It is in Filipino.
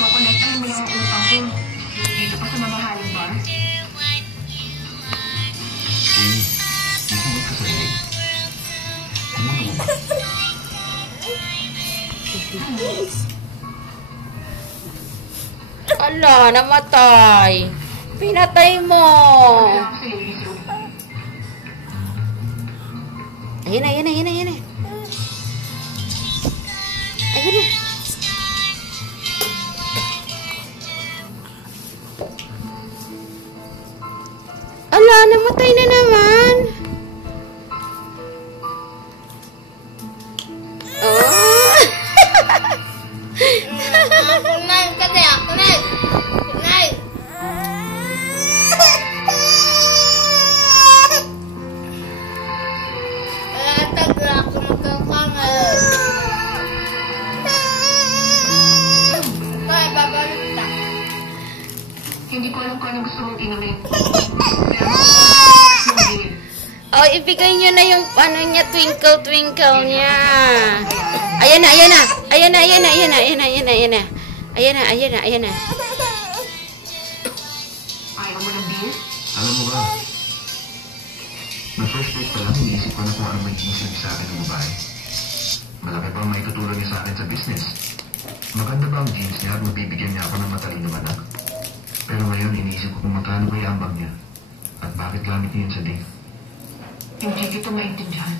Kukolektahin mo lang ang utang ko. Dito pa sa mamahaling bar. Jamie, nasunod ka sa leg. Kumuha mo ba? Ala, namatay. Pinatay mo. Ayan na, ayan na, ayan na, ayan na. Ayan na. Ala, namatay na naman. Oh. Kunain ka na, kunain. Kunain. Tagal ako magkakangal. Kaya babalik ka. Hindi ko alam kung anong gusto mong inumin. Oh, ibigay nyo na yung ano niya, twinkle twinkle niya. Ayan na, ayan na. Ayan na, ayan na, ayan na, ayan na, ayan na, ayan na. Ayan na, ayan na, ayan na. Ayaw mo ng beer? Alam mo ba, na first date pa lang, iniisip ko na kung ano magiging sabi sa akin ng babae. Malaki pa ang maitutulong niya sa akin sa business. Maganda ba ang jeans niya at mabibigyan niya ako ng matalinong anak? Pero ngayon, iniisip ko kung magkano kaya ambag niya at bakit gamit niya yun sa date. Hindi kita maintindihan.